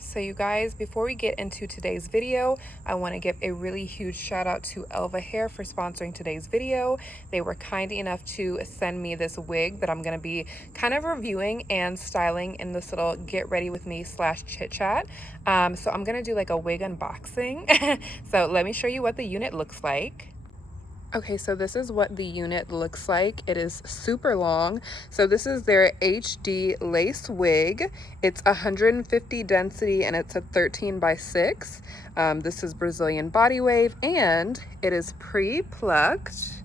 So you guys, before we get into today's video, I want to give a really huge shout out to Elva Hair for sponsoring today's video. They were kind enough to send me this wig that I'm going to be kind of reviewing and styling in this little get ready with me / chit chat. So I'm going to do like a wig unboxing. So let me show you what the unit looks like. Okay, so this is what the unit looks like. It is super long. So this is their HD lace wig. It's 150 density and it's a 13x6. This is Brazilian body wave and it is pre-plucked.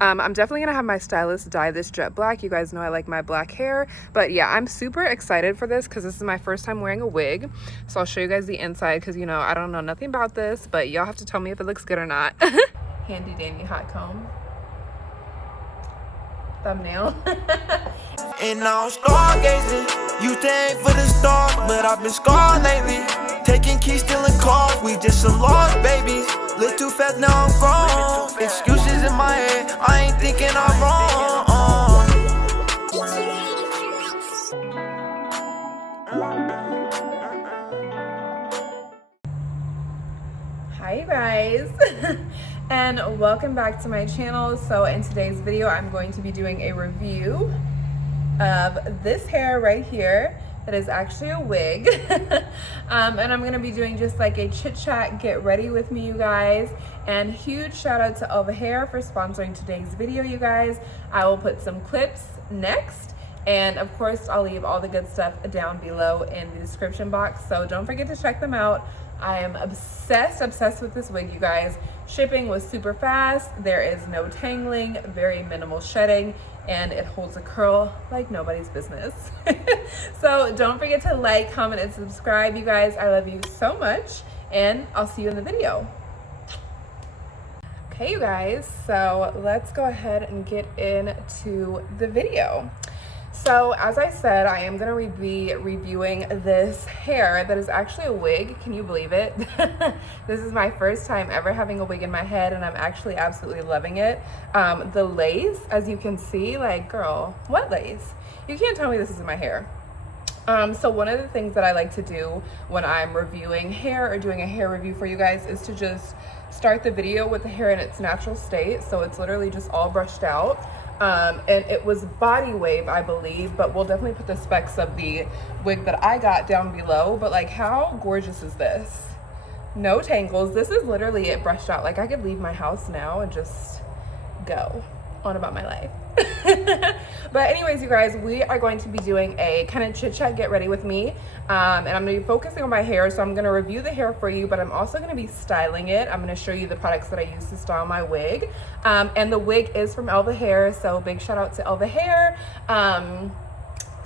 I'm definitely gonna have my stylist dye this jet black. You guys know I like my black hair, but yeah, I'm super excited for this because this is my first time wearing a wig. So I'll show you guys the inside because you know I don't know nothing about this, but y'all have to tell me if it looks good or not. Handy dandy hot comb. Thumbnail. And now I'm stargazing. You think for the stars, but I've been scarred lately. Taking keys, stealing cars, we just some lost babies. Live too fast, now I'm grown. Excuses in my head, I ain't thinking I'm wrong. Hi you guys. And welcome back to my channel. So in today's video I'm going to be doing a review of this hair right here that is actually a wig. And I'm going to be doing just like a chit chat get ready with me, you guys. And huge shout out to Elva Hair for sponsoring today's video, you guys. I will put some clips next, and of course I'll leave all the good stuff down below in the description box, so don't forget to check them out. I am obsessed with this wig, you guys. Shipping was super fast, there is no tangling, very minimal shedding, and it holds a curl like nobody's business. So don't forget to like, comment, and subscribe, you guys. I love you so much, and I'll see you in the video. Okay, you guys, so let's go ahead and get into the video. So as I said, I am going to be reviewing this hair that is actually a wig. Can you believe it? This is my first time ever having a wig in my head, and I'm actually absolutely loving it. The lace, as you can see, like, girl, what lace? You can't tell me this isn't my hair. So one of the things that I like to do when I'm reviewing hair or doing a hair review for you guys is to just start the video with the hair in its natural state. So it's literally just all brushed out. And it was body wave, I believe, but we'll definitely put the specs of the wig that I got down below. But like, how gorgeous is this? No tangles. This is literally it brushed out. Like, I could leave my house now and just go on about my life. But anyways, you guys, we are going to be doing a kind of chit chat get ready with me, and I'm going to be focusing on my hair. So I'm going to review the hair for you, but I'm also going to be styling it. I'm going to show you the products that I use to style my wig, and the wig is from Elva Hair, so big shout out to Elva Hair.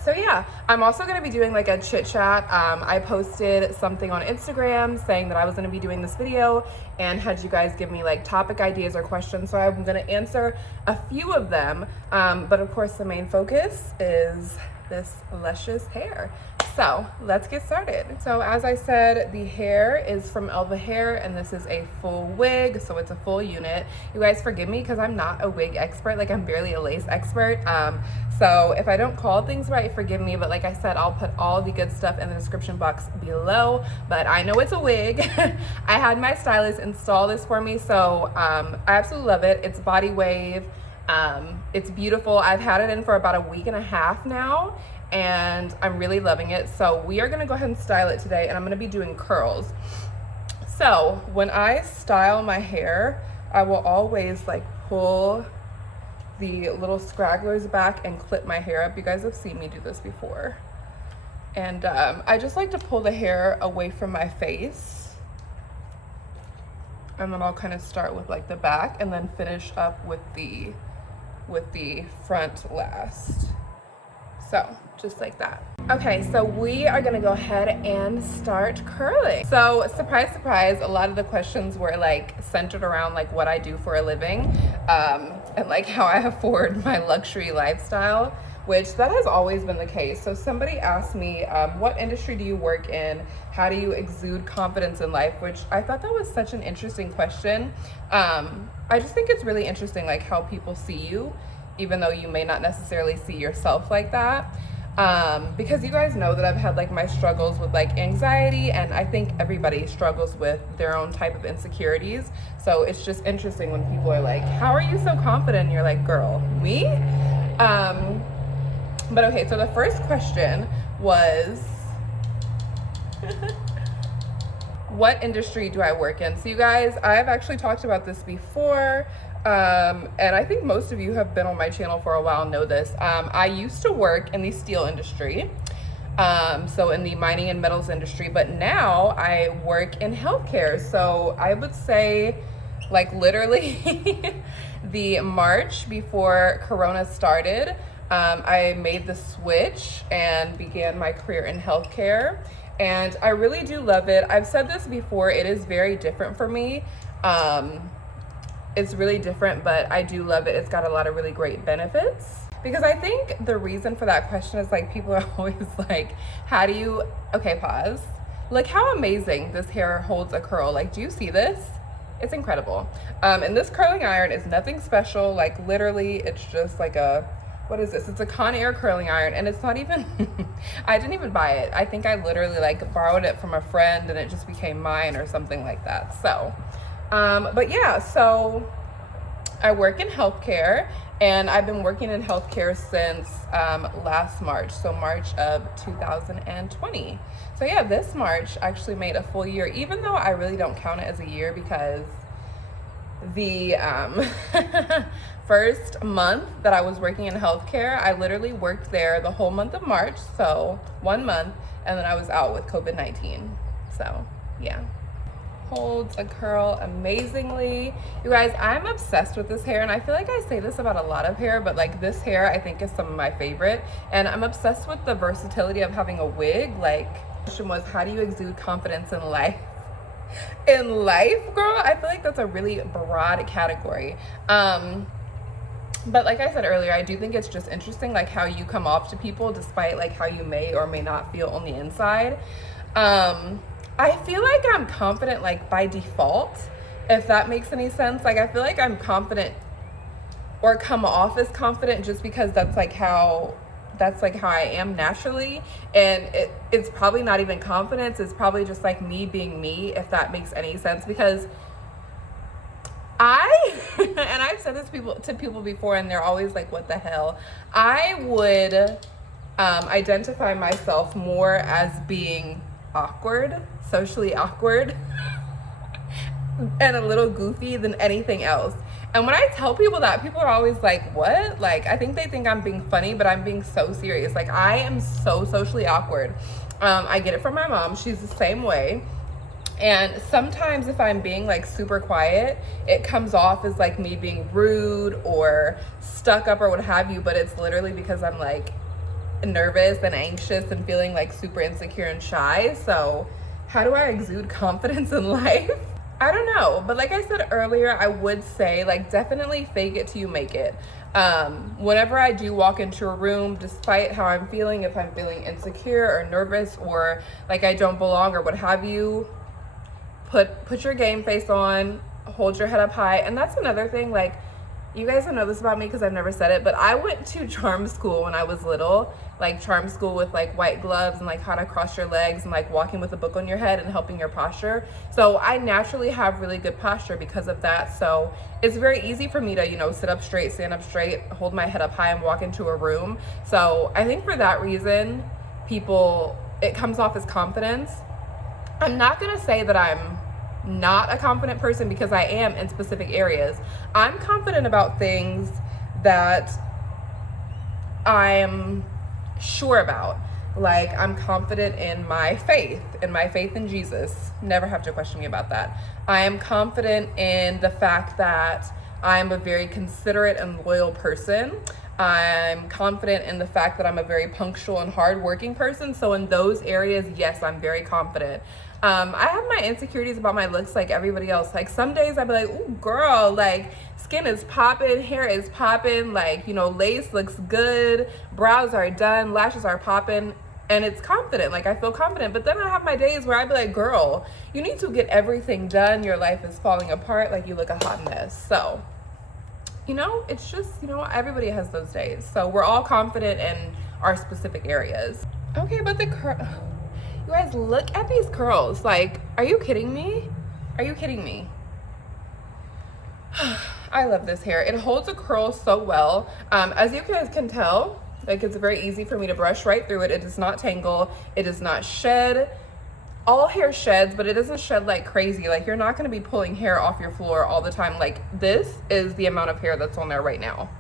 So yeah, I'm also going to be doing like a chit chat. I posted something on Instagram saying that I was going to be doing this video and had you guys give me like topic ideas or questions. So I'm going to answer a few of them. But of course the main focus is this luscious hair. So let's get started. So as I said, the hair is from Elva Hair, and this is a full wig, so it's a full unit. You guys forgive me because I'm not a wig expert, like I'm barely a lace expert. So if I don't call things right, forgive me, but like I said, I'll put all the good stuff in the description box below. But I know it's a wig. I had my stylist install this for me, so I absolutely love it. It's body wave. It's beautiful. I've had it in for about a week and a half now, and I'm really loving it. So we are gonna go ahead and style it today, and I'm gonna be doing curls. So when I style my hair, I will always like pull the little scragglers back and clip my hair up. You guys have seen me do this before. And I just like to pull the hair away from my face. And then I'll kind of start with like the back and then finish up with the front last. So just like that. Okay, so we are gonna go ahead and start curling. So surprise, surprise, a lot of the questions were like centered around like what I do for a living, and like how I afford my luxury lifestyle, which that has always been the case. So somebody asked me, what industry do you work in? How do you exude confidence in life? Which I thought that was such an interesting question. I just think it's really interesting like how people see you, even though you may not necessarily see yourself like that. because you guys know that I've had like my struggles with like anxiety, and I think everybody struggles with their own type of insecurities. So it's just interesting when people are like, how are you so confident? And you're like, girl, me? But okay, so the first question was, what industry do I work in? So you guys, I've actually talked about this before, and I think most of you have been on my channel for a while know this. I used to work in the steel industry, so in the mining and metals industry, but now I work in healthcare. So I would say, like, literally the March before Corona started, I made the switch and began my career in healthcare, and I really do love it. I've said this before, it is very different for me. It's really different, but I do love it. It's got a lot of really great benefits. Because I think the reason for that question is like, people are always like, how do you, okay, pause. Look how amazing this hair holds a curl. Like, do you see this? It's incredible. And this curling iron is nothing special. Like, literally, it's just like a, what is this? It's a Conair curling iron, and it's not even, I didn't even buy it. I think I literally like borrowed it from a friend and it just became mine or something like that. So, but yeah, so I work in healthcare, and I've been working in healthcare since last March, so March of 2020. So yeah, this March actually made a full year, even though I really don't count it as a year because the first month that I was working in healthcare, I literally worked there the whole month of March, so 1 month, and then I was out with COVID-19. So yeah, holds a curl amazingly. You guys, I'm obsessed with this hair, and I feel like I say this about a lot of hair, but like this hair I think is some of my favorite, and I'm obsessed with the versatility of having a wig. Like, the question was, how do you exude confidence in life? In life, girl, I feel like that's a really broad category. But like I said earlier, I do think it's just interesting, like how you come off to people despite like how you may or may not feel on the inside. I feel like I'm confident like by default, if that makes any sense. Like, I feel like I'm confident or come off as confident just because that's like how I am naturally, and it's probably not even confidence, it's probably just like me being me, if that makes any sense. Because and I've said this to people before, and they're always like, what the hell? I would identify myself more as being awkward, socially awkward, and a little goofy than anything else. And when I tell people that, people are always like, what? Like, I think they think I'm being funny, but I'm being so serious. Like, I am so socially awkward. I get it from my mom. She's the same way. And sometimes if I'm being like super quiet, it comes off as like me being rude or stuck up or what have you, but it's literally because I'm like nervous and anxious and feeling like super insecure and shy. So how do I exude confidence in life? I don't know, but like I said earlier, I would say like definitely fake it till you make it. Whenever I do walk into a room, despite how I'm feeling, if I'm feeling insecure or nervous or like I don't belong or what have you, put your game face on, hold your head up high. And that's another thing, like, you guys don't know this about me because I've never said it, but I went to charm school when I was little, like charm school with like white gloves and like how to cross your legs and like walking with a book on your head and helping your posture. So I naturally have really good posture because of that. So it's very easy for me to, you know, sit up straight, stand up straight, hold my head up high and walk into a room. So I think for that reason, it comes off as confidence. I'm not gonna say that I'm not a confident person because I am in specific areas. I'm confident about things that I'm sure about. Like, I'm confident in my faith in Jesus. Never have to question me about that. I am confident in the fact that I'm a very considerate and loyal person. I'm confident in the fact that I'm a very punctual and hardworking person. So in those areas, yes, I'm very confident. I have my insecurities about my looks like everybody else. Like, some days I'd be like, ooh, girl, like, skin is popping, hair is popping, like, you know, lace looks good, brows are done, lashes are popping, and it's confident. Like, I feel confident. But then I have my days where I'd be like, girl, you need to get everything done. Your life is falling apart. Like, you look a hot mess. So, you know, it's just, you know, everybody has those days. So we're all confident in our specific areas. Okay, but you guys, look at these curls. Like, are you kidding me? Are you kidding me? I love this hair. It holds a curl so well. As you guys can tell, like, it's very easy for me to brush right through it. It does not tangle. It does not shed. All hair sheds, but it doesn't shed like crazy. Like, you're not going to be pulling hair off your floor all the time. Like, this is the amount of hair that's on there right now.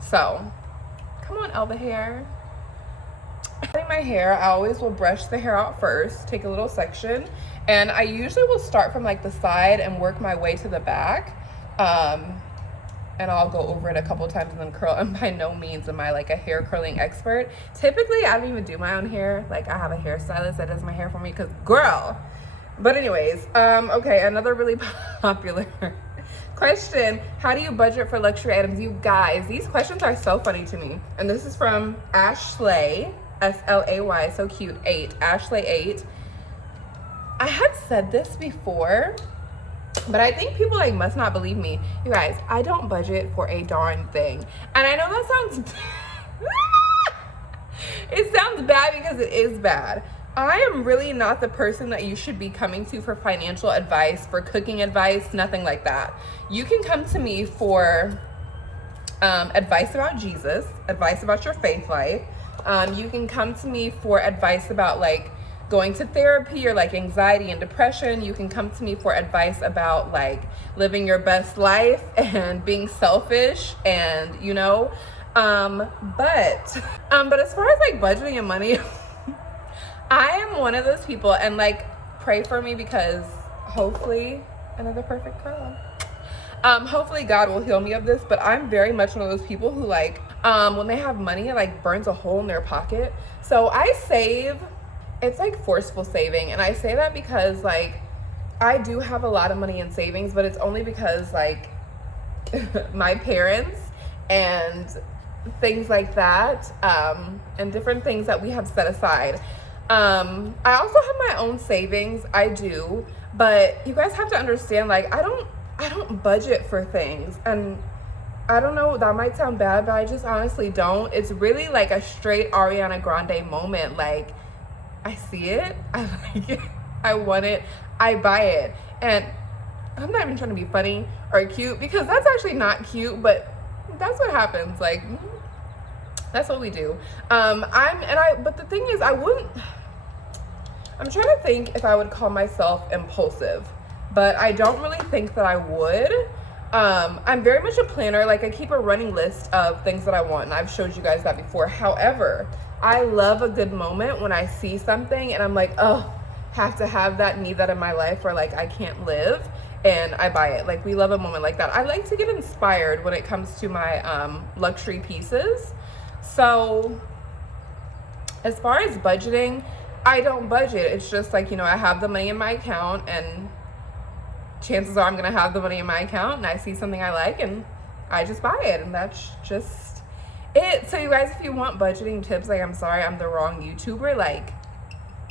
So, come on, Elva Hair. Cutting my hair, I always will brush the hair out first, take a little section, and I usually will start from like the side and work my way to the back. And I'll go over it a couple times and then curl. And by no means am I like a hair curling expert. Typically, I don't even do my own hair. Like, I have a hairstylist that does my hair for me, because girl. But anyways, okay, another really popular question. How do you budget for luxury items? You guys, these questions are so funny to me. And this is from Ashley, S-L-A-Y, so cute, 8, Ashley 8. I had said this before, but I think people like must not believe me. You guys, I don't budget for a darn thing. And I know that sounds it sounds bad, because it is bad. I am really not the person that you should be coming to for financial advice, for cooking advice, nothing like that. You can come to me for advice about Jesus, advice about your faith life. You can come to me for advice about like going to therapy or like anxiety and depression. You can come to me for advice about like living your best life and being selfish, and you know, but as far as like budgeting and money, I am one of those people, and like, pray for me, because hopefully, another perfect curl. Hopefully God will heal me of this, but I'm very much one of those people who like, when they have money, it like burns a hole in their pocket. So I save. It's like forceful saving, and I say that because like I do have a lot of money in savings, but it's only because like my parents and things like that, and different things that we have set aside. I also have my own savings, I do, but you guys have to understand, like, I don't budget for things, and I don't know, that might sound bad, but I just honestly don't. It's really like a straight Ariana Grande moment. Like, I see it, I like it, I want it, I buy it. And I'm not even trying to be funny or cute, because that's actually not cute, but that's what happens. Like, that's what we do. But the thing is, I'm trying to think if I would call myself impulsive, but I don't really think that I would. I'm very much a planner. Like, I keep a running list of things that I want, and I've showed you guys that before. However, I love a good moment when I see something and I'm like, oh, have to have that, need that in my life, or like I can't live, and I buy it. Like, we love a moment like that. I like to get inspired when it comes to my luxury pieces. So as far as budgeting, I don't budget. It's just like, you know, I have the money in my account, and chances are I'm gonna have the money in my account, and I see something I like and I just buy it, and that's just it. So you guys, if you want budgeting tips, like, I'm sorry, I'm the wrong YouTuber. Like,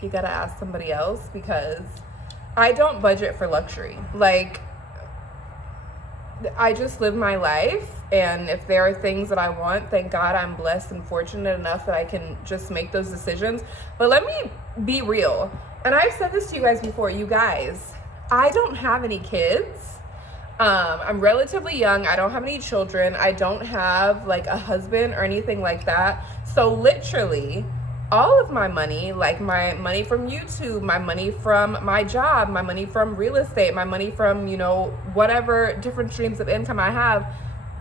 you gotta ask somebody else, because I don't budget for luxury. Like, I just live my life, and if there are things that I want, thank God I'm blessed and fortunate enough that I can just make those decisions. But let me be real, and I've said this to you guys before, you guys, I don't have any kids. I'm relatively young. I don't have any children. I don't have like a husband or anything like that. So literally all of my money, like my money from YouTube, my money from my job, my money from real estate, my money from, you know, whatever different streams of income I have,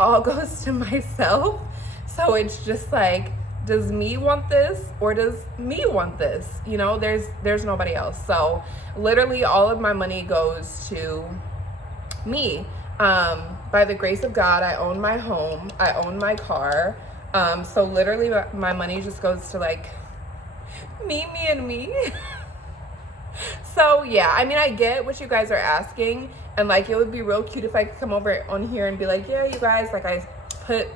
all goes to myself. So it's just like, does me want this, or does me want this? You know, there's nobody else. So literally all of my money goes to me. By the grace of God, I own my home, I own my car. So literally my money just goes to like me and me. So yeah, I mean, I get what you guys are asking, and like, it would be real cute if I could come over on here and be like, yeah, you guys, like, I put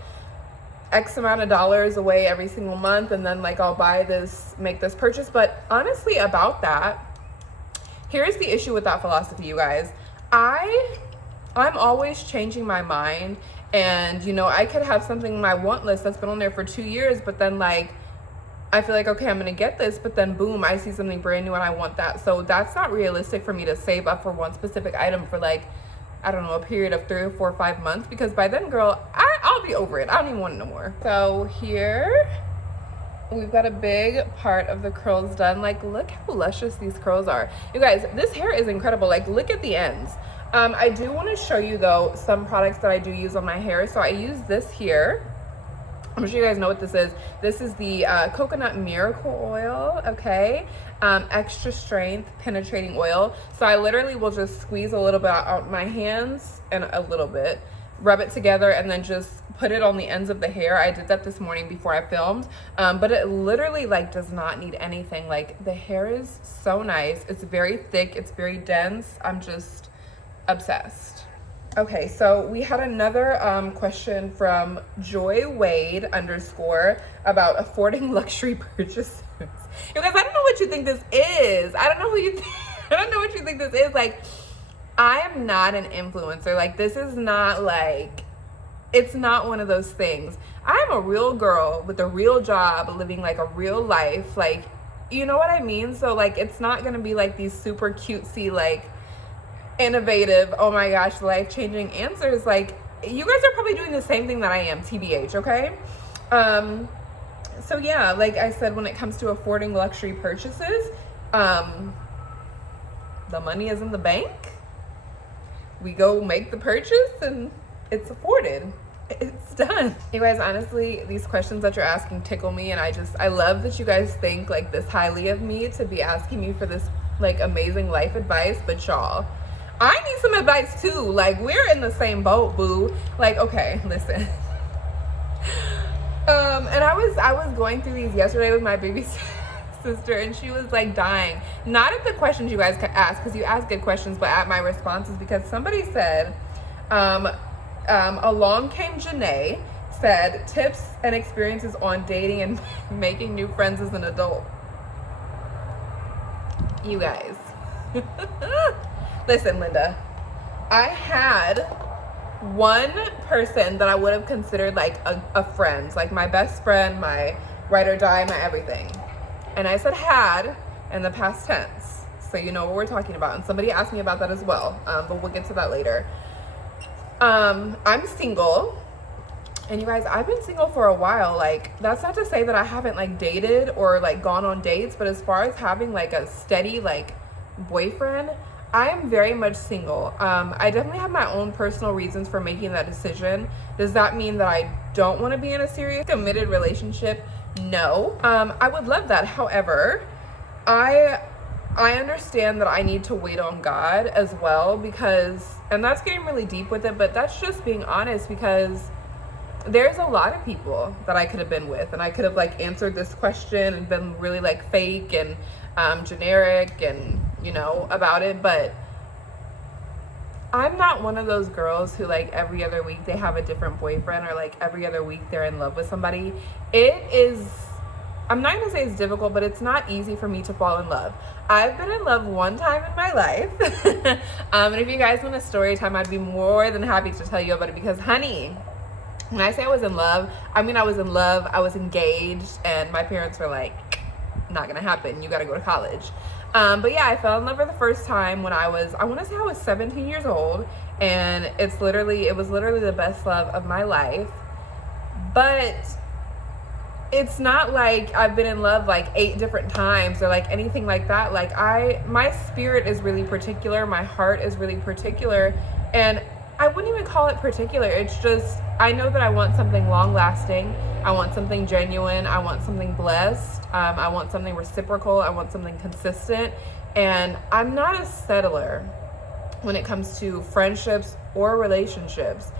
X amount of dollars away every single month, and then like I'll buy this, make this purchase. But honestly, about that, here's the issue with that philosophy, you guys. I'm always changing my mind, and you know, I could have something in my want list that's been on there for 2 years, but then like I feel like, okay, I'm gonna get this, but then boom, I see something brand new and I want that. So that's not realistic for me to save up for one specific item for like, I don't know, a period of 3 or 4 or 5 months, because by then, girl, I'll be over it. I don't even want it no more. So here we've got a big part of the curls done. Like, look how luscious these curls are. You guys, this hair is incredible. Like, look at the ends. I do want to show you though some products that I do use on my hair. So I use this here. I'm sure you guys know what this is. This is the coconut miracle oil, okay? Extra strength penetrating oil. So I literally will just squeeze a little bit out my hands and a little bit, rub it together, and then just put it on the ends of the hair. I did that this morning before I filmed, but it literally like does not need anything. Like, the hair is so nice. It's very thick, it's very dense. I'm just obsessed. Okay, so we had another question from Joy Wade _ about affording luxury purchases. You guys, I don't know what you think this is. I don't know who you I don't know what you think this is. Like, I am not an influencer. Like, this is not like, it's not one of those things. I'm a real girl with a real job, living like a real life. Like, you know what I mean? So like, it's not gonna be like these super cutesy, like innovative, oh my gosh, life-changing answers. Like, you guys are probably doing the same thing that I am, TBH, okay? So yeah, like I said, when it comes to affording luxury purchases, the money is in the bank. We go make the purchase and it's afforded. It's done. You guys, honestly, these questions that you're asking tickle me, and I love that you guys think like this highly of me to be asking me for this like amazing life advice. But y'all, I need some advice too. Like, we're in the same boat, boo. Like, okay, listen. And I was going through these yesterday with my baby sister, and she was like dying. Not at the questions you guys ask, because you ask good questions, but at my responses, because somebody said, along came Janae, said tips and experiences on dating and making new friends as an adult. You guys. Listen, Linda, I had one person that I would have considered like a friend, like my best friend, my ride or die, my everything. And I said had in the past tense, so you know what we're talking about. And somebody asked me about that as well, but we'll get to that later. I'm single, and you guys, I've been single for a while. Like, that's not to say that I haven't like dated or like gone on dates, but as far as having like a steady like boyfriend, I am very much single. I definitely have my own personal reasons for making that decision. Does that mean that I don't want to be in a serious committed relationship? No. I would love that. However, I understand that I need to wait on God as well, because, and that's getting really deep with it, but that's just being honest, because there's a lot of people that I could have been with, and I could have like answered this question and been really like fake and generic and, you know, about it. But I'm not one of those girls who like every other week they have a different boyfriend, or like every other week they're in love with somebody. It is, I'm not gonna say it's difficult, but it's not easy for me to fall in love. I've been in love one time in my life. And if you guys want a story time, I'd be more than happy to tell you about it, because honey, when I say I was in love, I mean I was in love, I was engaged, and my parents were like, not gonna happen, you gotta go to college. But yeah, I fell in love for the first time when I want to say I was 17 years old, and it was literally the best love of my life. But it's not like I've been in love like 8 different times or like anything like that. Like, my spirit is really particular, my heart is really particular, and I wouldn't even call it particular. It's just, I know that I want something long lasting. I want something genuine. I want something blessed. I want something reciprocal. I want something consistent. And I'm not a settler when it comes to friendships or relationships.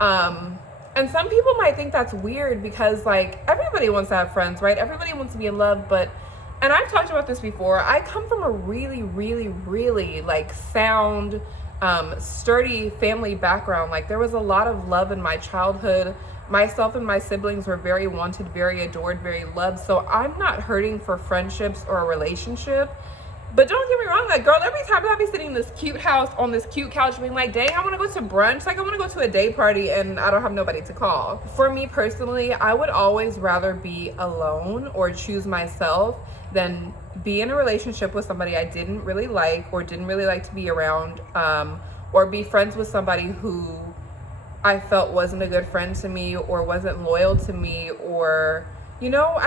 And some people might think that's weird, because like everybody wants to have friends, right? Everybody wants to be in love, but, and I've talked about this before, I come from a really, really, really like sound, sturdy family background. Like, there was a lot of love in my childhood. Myself and my siblings were very wanted, very adored, very loved. So I'm not hurting for friendships or a relationship. But don't get me wrong, like, girl, every time I be sitting in this cute house on this cute couch being like, dang, I want to go to brunch. Like, I want to go to a day party and I don't have nobody to call. For me personally, I would always rather be alone or choose myself than be in a relationship with somebody I didn't really like or didn't really like to be around, or be friends with somebody who I felt wasn't a good friend to me or wasn't loyal to me, or, you know,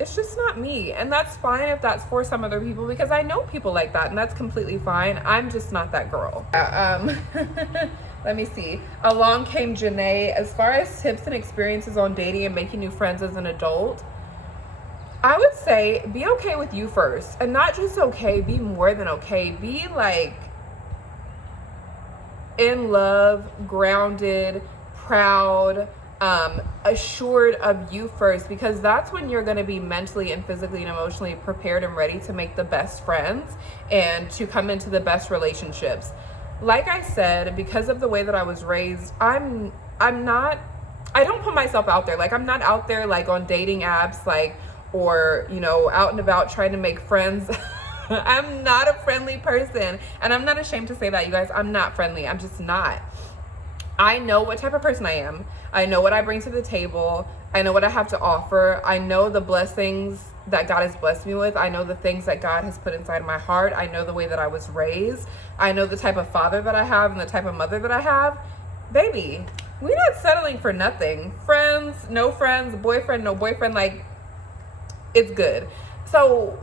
it's just not me. And that's fine if that's for some other people, because I know people like that and that's completely fine. I'm just not that girl. Let me see. Along came Janae. As far as tips and experiences on dating and making new friends as an adult, I would say be okay with you first. And not just okay, be more than okay. Be like in love, grounded, proud, assured of you first, because that's when you're going to be mentally and physically and emotionally prepared and ready to make the best friends and to come into the best relationships. Like I said, because of the way that I was raised, I don't put myself out there. Like, I'm not out there like on dating apps, like, or, you know, out and about trying to make friends. I'm not a friendly person, and I'm not ashamed to say that, you guys. I'm not friendly. I'm just not. I know what type of person I am. I know what I bring to the table. I know what I have to offer. I know the blessings that God has blessed me with. I know the things that God has put inside my heart. I know the way that I was raised. I know the type of father that I have and the type of mother that I have. Baby, we're not settling for nothing. Friends, no friends, boyfriend, no boyfriend, like, it's good. So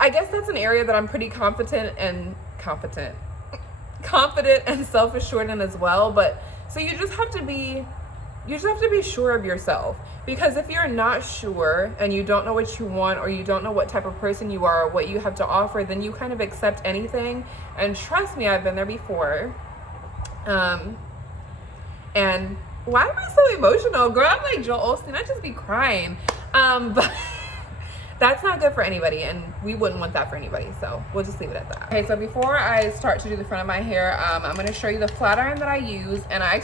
I guess that's an area that I'm pretty confident and self-assured in as well. But so you just have to be sure of yourself, because if you're not sure and you don't know what you want, or you don't know what type of person you are or what you have to offer, then you kind of accept anything. And trust me, I've been there before. And why am I so emotional, girl? I'm like Joel Osteen. I just be crying. But that's not good for anybody, and we wouldn't want that for anybody, so we'll just leave it at that. Okay, so before I start to do the front of my hair, I'm going to show you the flat iron that I use. And I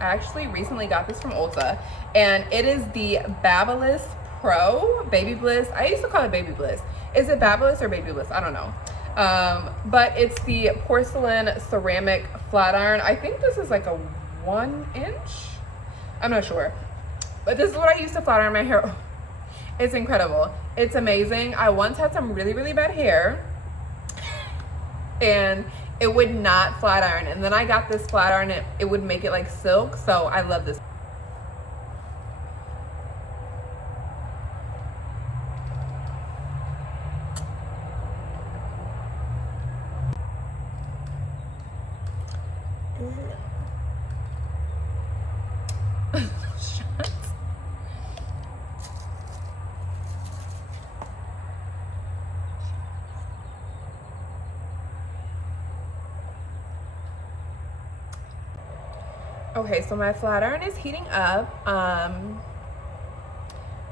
actually recently got this from Ulta, and it is the Babyliss Pro Baby Bliss. I used to call it Baby Bliss. Is it Babyliss or Baby Bliss? I don't know. But it's the porcelain ceramic flat iron. I think this is like a 1 inch. I'm not sure, but this is what I use to flat iron my hair. It's incredible. It's amazing. I once had some really, really bad hair and it would not flat iron. And then I got this flat iron and it would make it like silk. So I love this. Okay, so my flat iron is heating up.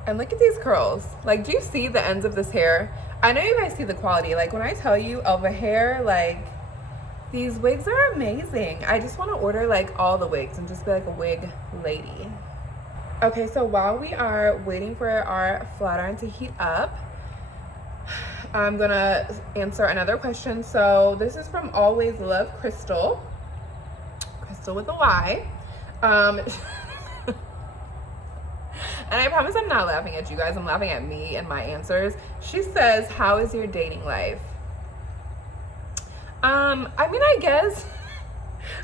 And look at these curls. Like, do you see the ends of this hair? I know you guys see the quality. Like, when I tell you Elva Hair, like, these wigs are amazing. I just want to order like all the wigs and just be like a wig lady. Okay, so while we are waiting for our flat iron to heat up, I'm gonna answer another question. So this is from Always Love Crystal with a Y. And I promise I'm not laughing at you guys, I'm laughing at me and my answers. She says, how is your dating life? I mean, I guess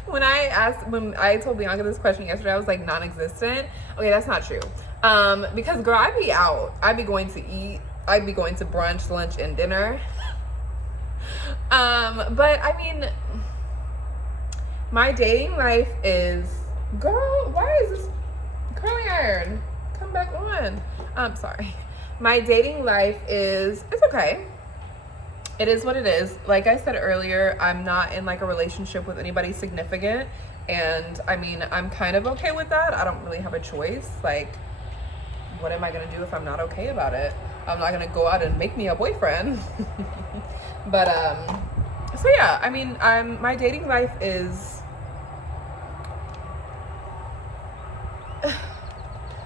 when I told Bianca this question yesterday, I was like non-existent. Okay, that's not true. Because girl, I'd be out. I'd be going to eat. I'd be going to brunch, lunch, and dinner. But I mean, my dating life is, girl, why is this curling iron? Come back on. I'm sorry. My dating life is, it's okay. It is what it is. Like I said earlier, I'm not in like a relationship with anybody significant. And I mean, I'm kind of okay with that. I don't really have a choice. Like, what am I going to do if I'm not okay about it? I'm not going to go out and make me a boyfriend. But, so yeah, I mean, my dating life is,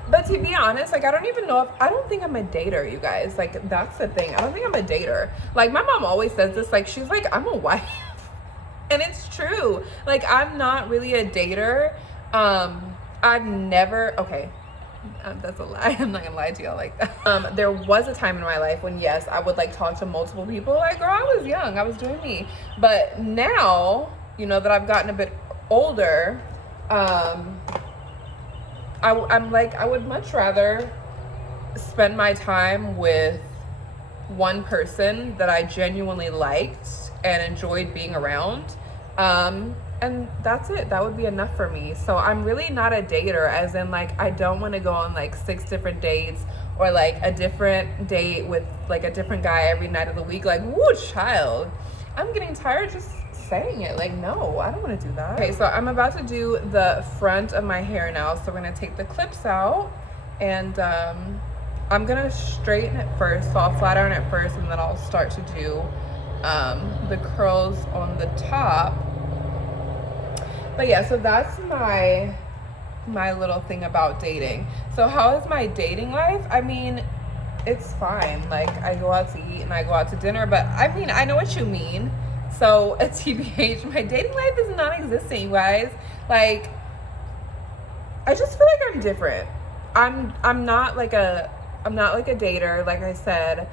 but to be honest, like, I don't even know if, I don't think I'm a dater, you guys. Like, that's the thing. I don't think I'm a dater. Like, my mom always says this, like, she's like, I'm a wife. And it's true. Like, I'm not really a dater. I've never, okay, that's a lie. I'm not gonna lie to y'all like that. There was a time in my life when, yes, I would like talk to multiple people. Like, girl, I was young, I was doing me. But now, you know, that I've gotten a bit older, I'm like, I would much rather spend my time with one person that I genuinely liked and enjoyed being around. And that's it. That would be enough for me. So I'm really not a dater, as in, like, I don't want to go on like 6 different dates or like a different date with like a different guy every night of the week. Like, woo, child. I'm getting tired just saying it. Like, no, I don't want to do that. Okay, so I'm about to do the front of my hair now. So we're going to take the clips out, and I'm going to straighten it first. So I'll flat iron it first, and then I'll start to do the curls on the top. But yeah, so that's my little thing about dating. So how is my dating life? I mean, it's fine. Like, I go out to eat and I go out to dinner, but I mean, I know what you mean. So at TBH, my dating life is non-existent, you guys. Like, I just feel like I'm different. I'm not like a dater, like I said.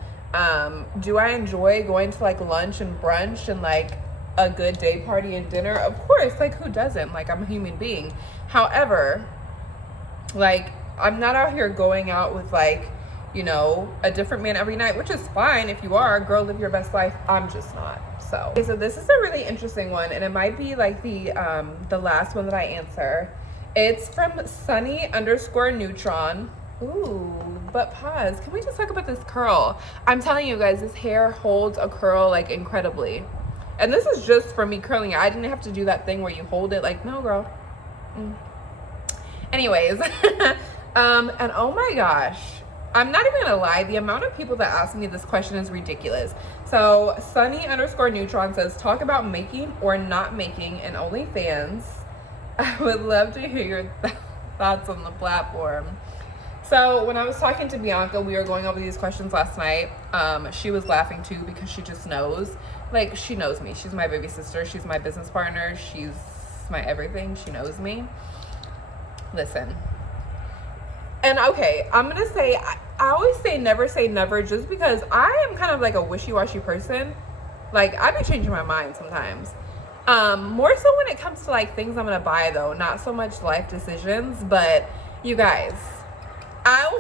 Do I enjoy going to like lunch and brunch and like a good day party and dinner? Of course, like, who doesn't? Like, I'm a human being. However, like, I'm not out here going out with like, you know, a different man every night, which is fine. If you are, girl, live your best life. I'm just not. So, okay, so this is a really interesting one, and it might be like the last one that I answer. It's from Sunny_Neutron. Ooh, but pause. Can we just talk about this curl? I'm telling you guys, this hair holds a curl like incredibly. And this is just for me curling it. I didn't have to do that thing where you hold it. Like, no, girl. Anyways, and oh my gosh, I'm not even gonna lie, the amount of people that ask me this question is ridiculous. So Sunny_Neutron says, talk about making or not making an OnlyFans. I would love to hear your thoughts on the platform. So when I was talking to Bianca, we were going over these questions last night. She was laughing too, because she just knows. Like, she knows me. She's my baby sister. She's my business partner. She's my everything. She knows me. Listen. And okay, I'm going to say, I always say never, just because I am kind of like a wishy-washy person. Like, I be changing my mind sometimes. More so when it comes to like things I'm going to buy, though. Not so much life decisions, but you guys, I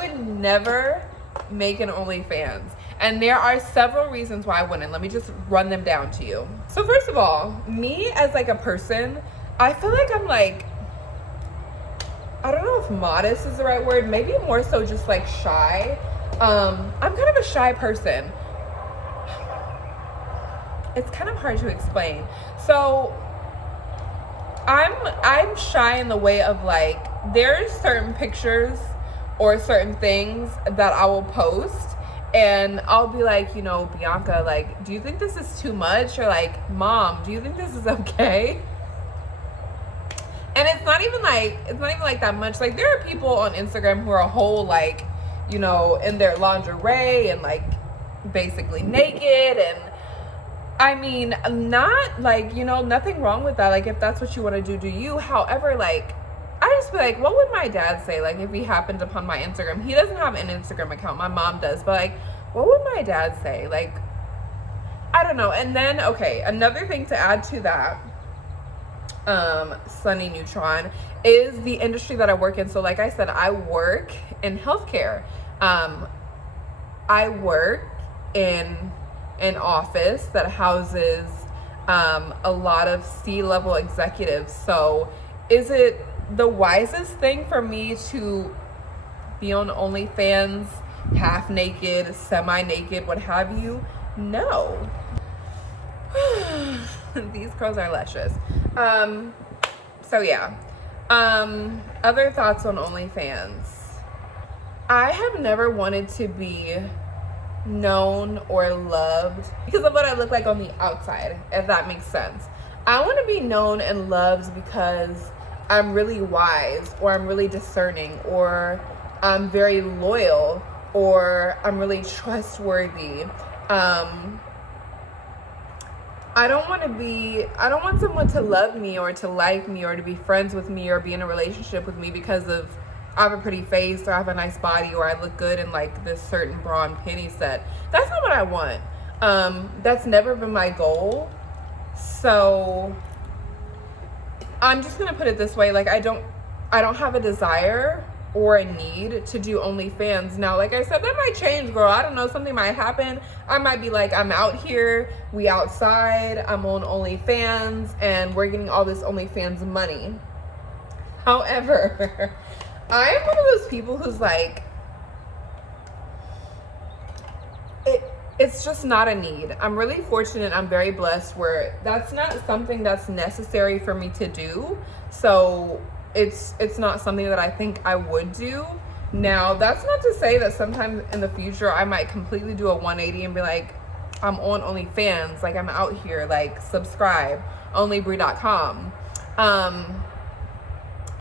would never make an OnlyFans. And there are several reasons why I wouldn't. Let me just run them down to you. So first of all, me as like a person, I feel like I'm like, I don't know if modest is the right word. Maybe more so just like shy. I'm kind of a shy person. It's kind of hard to explain. So I'm shy in the way of like, there's certain pictures or certain things that I will post, and I'll be like, you know, Bianca, like, do you think this is too much? Or like, Mom, do you think this is okay? And it's not even like that much. Like, there are people on Instagram who are a whole like, you know, in their lingerie and like basically naked, and I mean, not like, you know, nothing wrong with that. Like, if that's what you want to do, do you. However, like, I just feel like, what would my dad say, like, if he happened upon my Instagram? He doesn't have an Instagram account. My mom does. But, like, what would my dad say? Like, I don't know. And then, okay, another thing to add to that, Sunny Neutron, is the industry that I work in. So, like I said, I work in healthcare. I work in an office that houses a lot of C-level executives. So, is it the wisest thing for me to be on OnlyFans, half naked, semi-naked, what have you? No. These curls are luscious. So yeah. Other thoughts on OnlyFans. I have never wanted to be known or loved because of what I look like on the outside, if that makes sense. I want to be known and loved because I'm really wise, or I'm really discerning, or I'm very loyal, or I'm really trustworthy. I don't want someone to love me or to like me or to be friends with me or be in a relationship with me because of I have a pretty face or I have a nice body or I look good in like this certain bra and panty set. That's not what I want. That's never been my goal. So I'm just gonna put it this way, like I don't have a desire or a need to do OnlyFans. Now, like I said, that might change, girl. I don't know, something might happen. I might be like, I'm out here, we outside, I'm on OnlyFans, and we're getting all this OnlyFans money. However, I am one of those people who's like, it's just not a need. I'm really fortunate, I'm very blessed where that's not something that's necessary for me to do. So it's not something that I think I would do. Now, that's not to say that sometime in the future I might completely do a 180 and be like, I'm on OnlyFans, like I'm out here, like subscribe, onlybree.com.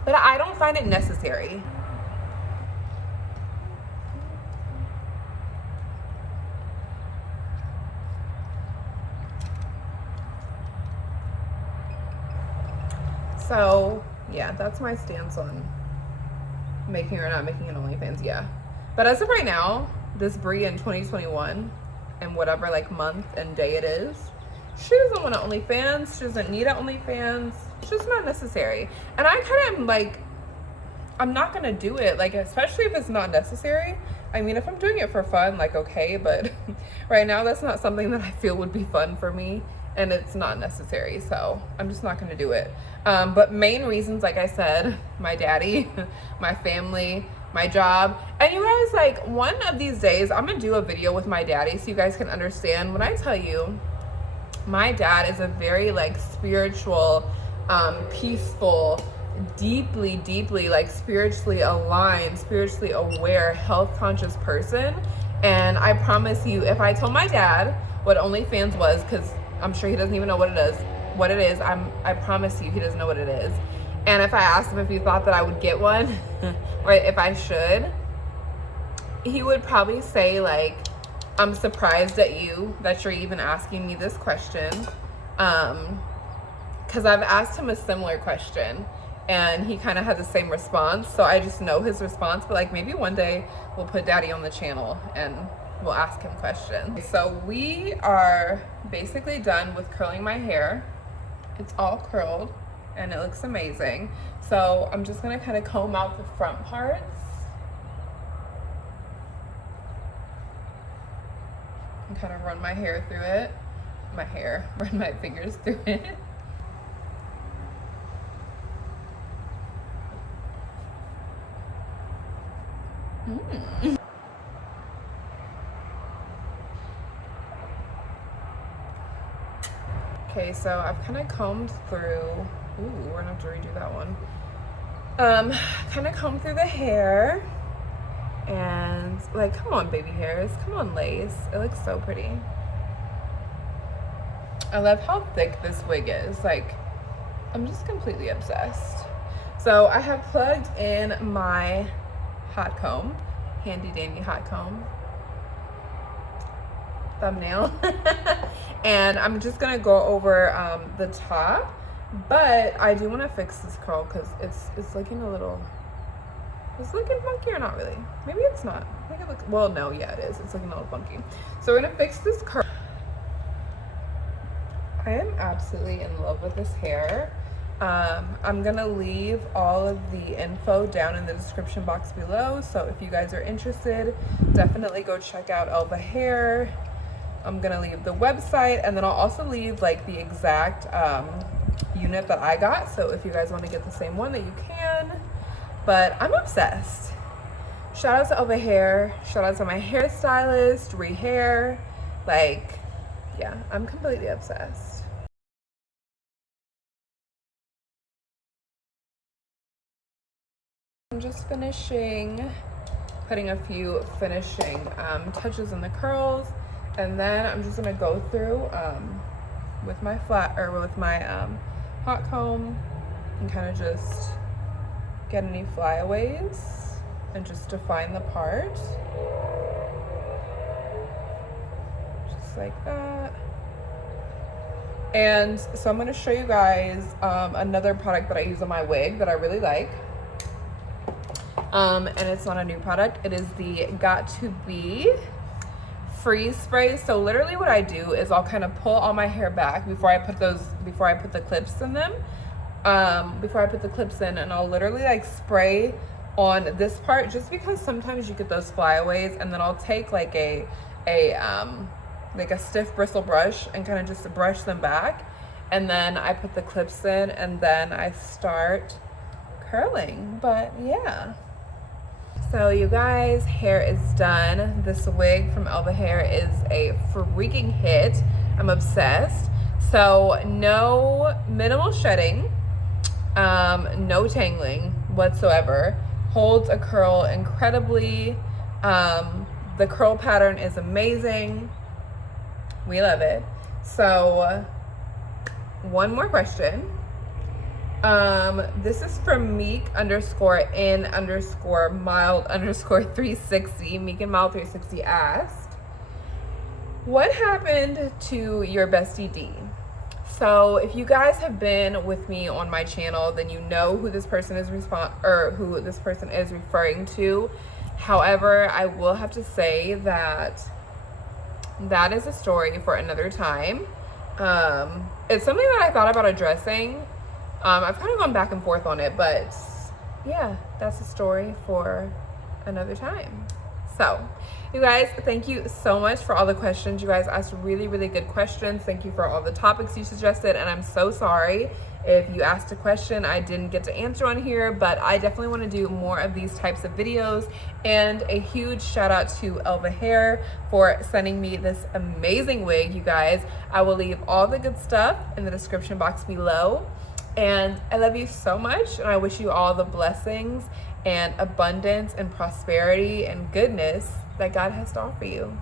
But I don't find it necessary. So yeah, that's my stance on making or not making an OnlyFans. Yeah, but as of right now, this Bree in 2021 and whatever like month and day it is, she doesn't want an OnlyFans. She doesn't need an OnlyFans. It's just not necessary. And I kind of am like, I'm not gonna do it, like especially if it's not necessary. I mean, if I'm doing it for fun, like okay, but right now that's not something that I feel would be fun for me, and it's not necessary, so I'm just not gonna do it. But main reasons, like I said, my daddy, my family, my job. And you guys, like one of these days I'm gonna do a video with my daddy so you guys can understand when I tell you my dad is a very like spiritual, peaceful, deeply like spiritually aligned, spiritually aware, health conscious person. And I promise you, if I told my dad what OnlyFans was, because I'm sure he doesn't even know what it is, I promise you he doesn't know what it is. And if I asked him if he thought that I would get one or if I should, he would probably say like, I'm surprised at you that you're even asking me this question, because I've asked him a similar question and he kind of had the same response, so I just know his response. But like maybe one day we'll put daddy on the channel and we'll ask him questions. So we are basically done with curling my hair. It's all curled and it looks amazing. So I'm just gonna kind of comb out the front parts. And kind of run my hair through it. Run my fingers through it. Okay, so I've kind of combed through, ooh, we're gonna have to redo that one. Kind of combed through the hair. And like, come on baby hairs, come on lace, it looks so pretty. I love how thick this wig is, like I'm just completely obsessed. So I have plugged in my hot comb, handy dandy hot comb, thumbnail. And I'm just gonna go over the top, but I do want to fix this curl because it's looking a little, it's looking funky or not really? Maybe it's not. I think it looks, well, no, yeah, it is. It's looking a little funky. So we're gonna fix this curl. I am absolutely in love with this hair. I'm gonna leave all of the info down in the description box below. So if you guys are interested, definitely go check out Elva Hair. I'm gonna leave the website, and then I'll also leave like the exact unit that I got. So if you guys want to get the same one, that you can. But I'm obsessed. Shout out to Elva Hair. Shout out to my hairstylist, Bree Hair. Like, yeah, I'm completely obsessed. I'm just finishing, putting a few finishing touches in the curls, and then I'm just gonna go through with my hot comb and kind of just get any flyaways and just define the part. Just like that. And so I'm going to show you guys another product that I use on my wig that I really like. And it's not a new product. It is the Got To Be freeze spray. So literally what I do is I'll kind of pull all my hair back before I put the clips in them. Before I put the clips in, and I'll literally like spray on this part, just because sometimes you get those flyaways, and then I'll take like a stiff bristle brush and kind of just brush them back, and then I put the clips in, and then I start curling. But yeah. So you guys, hair is done. This wig from Elva Hair is a freaking hit. I'm obsessed. So no minimal shedding, no tangling whatsoever. Holds a curl incredibly. The curl pattern is amazing. We love it. So one more question. This is from Meek_in_mild_360. Meek and Mild 360 asked, what happened to your bestie D? So if you guys have been with me on my channel, then you know who this person is referring to. However, I will have to say that that is a story for another time. It's something that I thought about addressing. I've kind of gone back and forth on it, but yeah, that's a story for another time. So, you guys, thank you so much for all the questions. You guys asked really, really good questions. Thank you for all the topics you suggested, and I'm so sorry if you asked a question I didn't get to answer on here, but I definitely want to do more of these types of videos. And a huge shout out to Elva Hair for sending me this amazing wig, you guys. I will leave all the good stuff in the description box below. And I love you so much, and I wish you all the blessings and abundance and prosperity and goodness that God has to offer you.